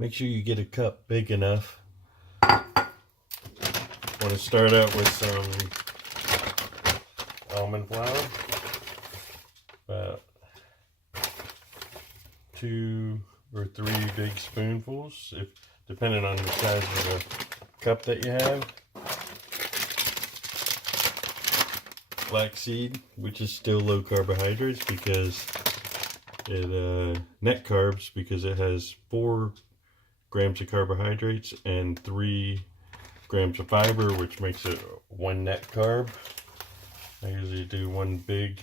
Make sure you get a cup big enough. Want to start out with some almond flour. About 2 or 3 big spoonfuls, depending on the size of the cup that you have. Flaxseed, which is still low carbohydrates because it net carbs because it has 4 grams of carbohydrates and 3 grams of fiber, which makes it 1 net carb. I usually do 1 big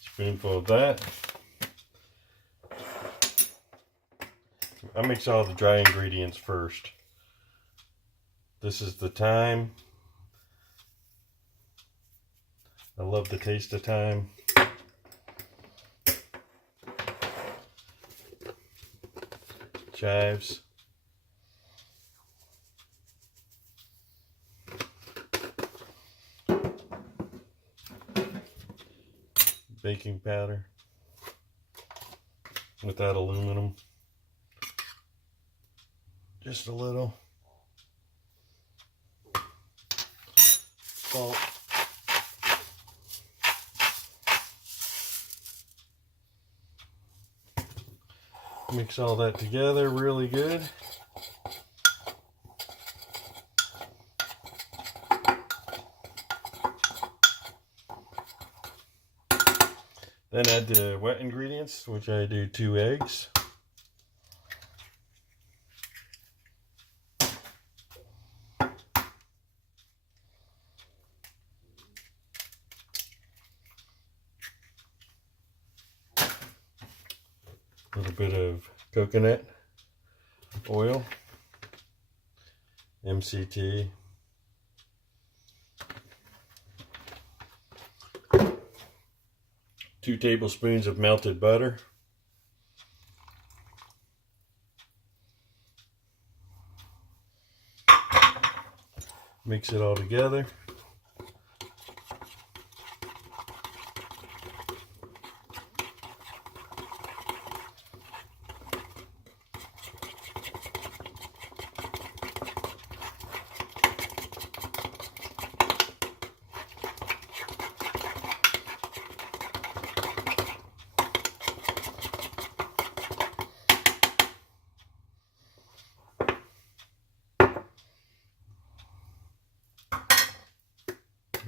spoonful of that. I mix all the dry ingredients first. This is the thyme. I love the taste of thyme. Chives. Baking powder without aluminum. Just a little. Salt. Mix all that together really good. Then add the wet ingredients, which I do 2 eggs. A little bit of coconut oil, MCT, 2 tablespoons of melted butter, mix it all together.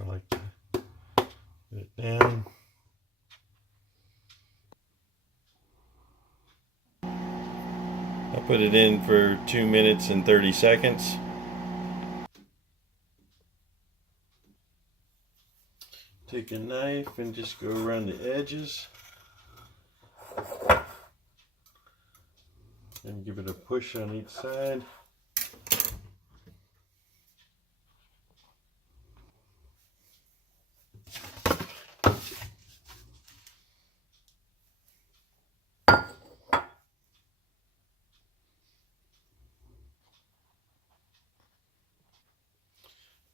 I like to put it down. I put it in for 2 minutes and 30 seconds. Take a knife and just go around the edges and give it a push on each side.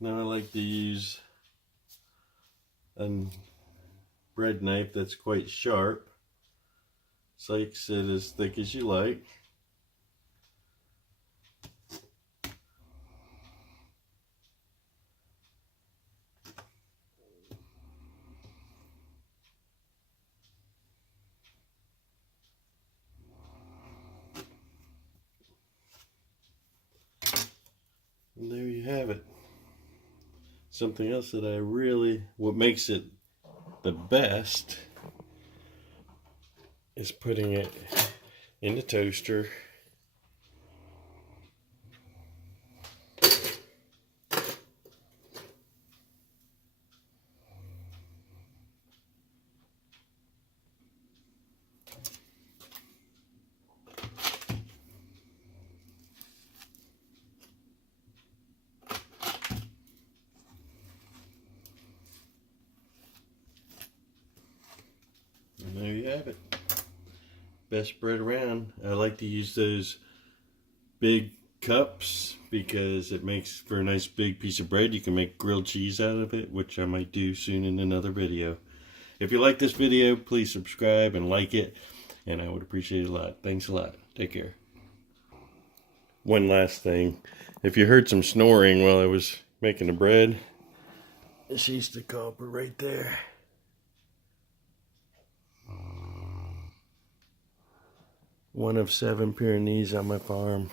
Now I like to use a bread knife that's quite sharp. Slice it as thick as you like. And there you have it. Something else that what makes it the best is putting it in the toaster. And there you have it. Best bread around. I like to use those big cups because it makes for a nice big piece of bread. You can make grilled cheese out of it, which I might do soon in another video. If you like this video, please subscribe and like it, and I would appreciate it a lot. Thanks a lot. Take care. one last thing. If you heard some snoring while I was making the bread, she's the culprit right there. One of 7 Pyrenees on my farm.